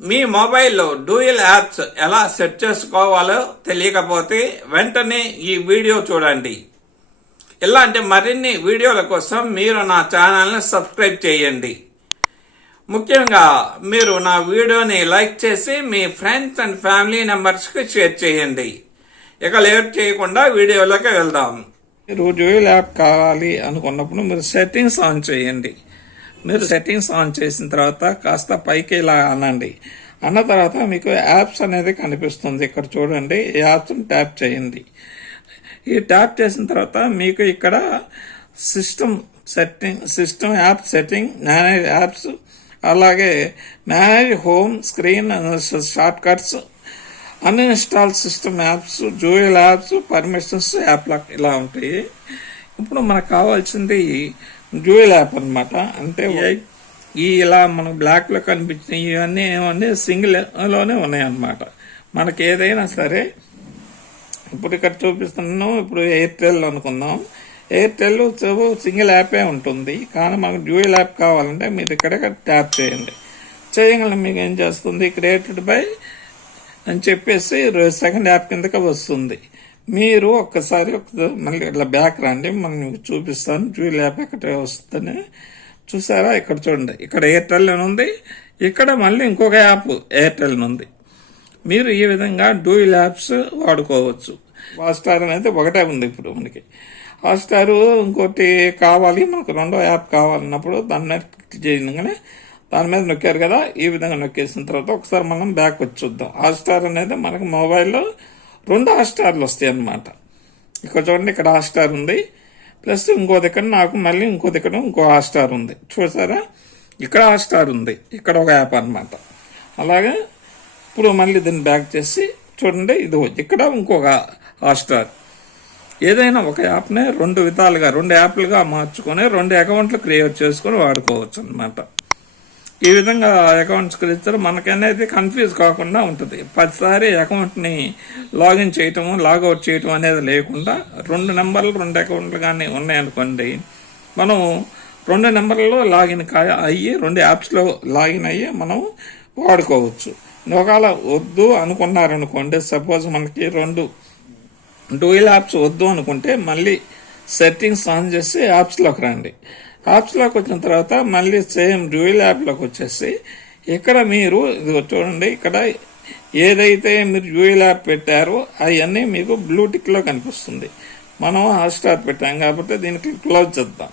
మీ మొబైల్లో dual apps ఎలా set చేసుకోవాలో తెలియకపోతే వెంటనే ఈ వీడియో చూడండి. ఇలాంటి మరిన్ని వీడియోల కోసం మీరు నా ఛానల్ని సబ్స్క్రైబ్ చేయండి. ముఖ్యంగా మీరు నా వీడియోని లైక్ చేసి మీ ఫ్రెండ్స్ అండ్ ఫ్యామిలీ మెంబర్స్కి షేర్ చేయండి. ఇక లేట్ చేయకుండా వీడియోలోకి వెళ్దాం. మీరు డ్యూయల్ యాప్ కావాలి అనుకున్నప్పుడు మీరు సెట్టింగ్స్ ఆన్ చేయండి. మీరు సెట్టింగ్స్ ఆన్ చేసిన తర్వాత కాస్త పైకి ఇలా అనండి. అన్న తర్వాత మీకు యాప్స్ అనేది కనిపిస్తుంది. ఇక్కడ చూడండి, ఈ యాప్స్ని ట్యాప్ చేయండి. ఈ ట్యాప్ చేసిన తర్వాత మీకు ఇక్కడ system app setting, manage apps, అలాగే manage home screen, shortcuts, uninstall system apps, dual apps, permissions, app lock ఇలా ఉంటాయి. ఇప్పుడు మనకు కావాల్సింది డ్యూయల్ యాప్ అనమాట. అంటే ఇలా మనకు బ్లాక్లో కనిపించినవి ఇవన్నీ ఏమన్నీ సింగిల్లోనే ఉన్నాయన్నమాట. మనకి ఏదైనా సరే ఇప్పుడు ఇక్కడ చూపిస్తున్నాం. ఇప్పుడు ఎయిర్టెల్ అనుకుందాం. ఎయిర్టెల్ సింగిల్ యాపే ఉంటుంది, కానీ మనకు డ్యూయల్ యాప్ కావాలంటే మీరు ఇక్కడ ట్యాప్ చేయండి. చేయగలను మీకు ఏం చేస్తుంది, క్రియేటెడ్ బై అని చెప్పేసి సెకండ్ యాప్ కిందకి వస్తుంది. మీరు ఒక్కసారి మళ్ళీ ఇట్లా బ్యాక్ రండి, మనం మీకు చూపిస్తాను డ్యూయల్ యాప్ ఎక్కడ వస్తుందని. చూసారా, ఇక్కడ చూడండి, ఇక్కడ ఎయిర్టెల్ అని ఉంది, ఇక్కడ మళ్ళీ ఇంకొక యాప్ ఎయిర్టెల్ ఉంది. మీరు ఈ విధంగా డ్యూయల్ యాప్స్ వాడుకోవచ్చు. హాట్స్టార్ అనేది ఒకటే ఉంది ఇప్పుడు మనకి. హాట్స్టార్ ఇంకోటి కావాలి, మనకు రెండో యాప్ కావాలన్నప్పుడు దాని మీద క్లిక్ చేయగానే దాని మీద నొక్కారు కదా, ఈ విధంగా నొక్కేసిన తర్వాత ఒకసారి మనం బ్యాక్ వచ్చి చూద్దాం. హాట్స్టార్ అనేది మనకు మొబైల్లో 2 హాట్స్టార్లు వస్తాయి అన్నమాట. ఇక్కడ చూడండి, ఇక్కడ హాట్స్టార్ ఉంది, ప్లస్ ఇంకో దగ్గర నాకు మళ్ళీ ఇంకో దగ్గర ఇంకో హాట్స్టార్ ఉంది. చూసారా, ఇక్కడ హాట్స్టార్ ఉంది, ఇక్కడ ఒక యాప్ అనమాట. అలాగే ఇప్పుడు మళ్ళీ దీన్ని బ్యాక్ చేసి చూడండి, ఇది ఇక్కడ ఇంకొక హాట్స్టార్. ఏదైనా ఒక యాప్ని 2 విధాలుగా 2 యాప్లుగా మార్చుకొని 2 అకౌంట్లు క్రియేట్ చేసుకొని వాడుకోవచ్చు అనమాట. ఈ విధంగా అకౌంట్స్ క్రియేట్ మనకనేది కన్ఫ్యూజ్ కాకుండా ఉంటుంది. 10 సారి అకౌంట్ని లాగిన్ చేయటము, లాగౌట్ చేయటం అనేది లేకుండా 2 నెంబర్లు 2 అకౌంట్లు కానీ ఉన్నాయనుకోండి, మనం 2 నెంబర్లలో లాగిన్ అయ్యి 2 యాప్స్లో లాగిన్ అయ్యి మనం వాడుకోవచ్చు. ఒకవేళ వద్దు అనుకున్నారనుకోండి, సపోజ్ మనకి 2 డ్యూయల్ యాప్స్ వద్దు అనుకుంటే మళ్ళీ సెట్టింగ్స్ ఆన్ చేసి యాప్స్లోకి రండి. యాప్స్లోకి వచ్చిన తర్వాత మళ్ళీ సేమ్ డ్యూయల్ యాప్లోకి వచ్చేసి ఇక్కడ మీరు చూడండి, ఇక్కడ ఏదైతే మీరు డ్యూయల్ యాప్ పెట్టారో అవన్నీ మీకు బ్లూటిక్లో కనిపిస్తుంది. మనం హాట్స్టార్ పెట్టాం కాబట్టి దీనికి క్లోజ్ చేద్దాం.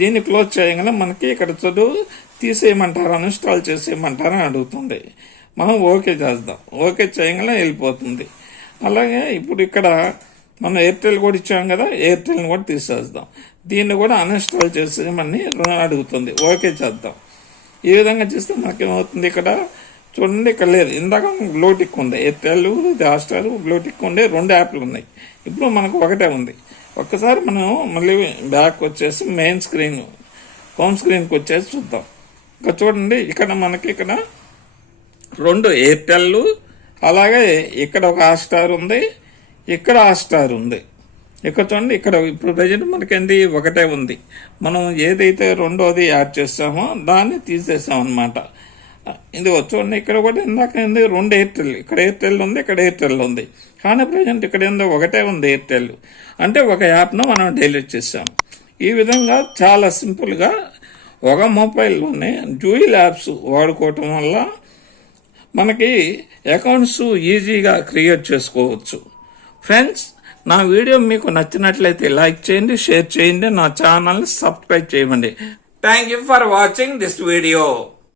దీన్ని క్లోజ్ చేయగానే మనకి ఇక్కడ తీసేయమంటారా, అన్ఇన్స్టాల్ చేసేయమంటారా అని అడుగుతుంది. మనం ఓకే చేద్దాం. ఓకే చేయగానే వెళ్ళిపోతుంది. అలాగే ఇప్పుడు ఇక్కడ మనం ఎయిర్టెల్ కూడా ఇచ్చాం కదా, ఎయిర్టెల్ని కూడా తీసేద్దాం. దీన్ని కూడా అన్ఇన్స్టాల్ చేసేయమని అడుగుతుంది. ఓకే చేద్దాం. ఈ విధంగా చేస్తే మనకేమవుతుంది, ఇక్కడ చూడండి, ఇక్కడ లేదు. ఇందాక బ్లూటిక్ ఉంది, ఎయిర్టెల్, హాట్స్టార్, బ్లూటిక్ ఉండే 2 యాప్లు ఉన్నాయి. ఇప్పుడు మనకు ఒకటే ఉంది. ఒక్కసారి మనం మళ్ళీ బ్యాక్ వచ్చేసి మెయిన్ స్క్రీన్, హోమ్ స్క్రీన్కి వచ్చేసి చూద్దాం. ఇంకా చూడండి, ఇక్కడ మనకి ఇక్కడ 2 ఎయిర్టెల్, అలాగే ఇక్కడ ఒక హాట్స్టార్ ఉంది, ఇక్కడ హాట్స్టార్ ఉంది. ఇక్కడ చూడండి, ఇక్కడ ఇప్పుడు ప్రజెంట్ మనకేంది ఒకటే ఉంది. మనం ఏదైతే రెండోది యాడ్ చేస్తామో దాన్ని తీసేసాం అనమాట. ఇది చూడండి, ఇక్కడ కూడా ఇందాక ఏంది 2 ఎయిర్టెల్, ఇక్కడ ఎయిర్టెల్ ఉంది, ఇక్కడ ఎయిర్టెల్ ఉంది, కానీ ప్రజెంట్ ఇక్కడ ఏందో ఒకటే ఉంది ఎయిర్టెల్. అంటే ఒక యాప్ను మనం డిలీట్ చేసాం. ఈ విధంగా చాలా సింపుల్గా ఒక మొబైల్లోనే డ్యూయల్ యాప్స్ వాడుకోవటం వల్ల మనకి అకౌంట్స్ ఈజీగా క్రియేట్ చేసుకోవచ్చు. ఫ్రెండ్స్, నా వీడియో మీకు నచ్చినట్లయితే లైక్ చేయండి, షేర్ చేయండి, నా ఛానల్ని సబ్స్క్రైబ్ చేయండి. Thank you for watching this video.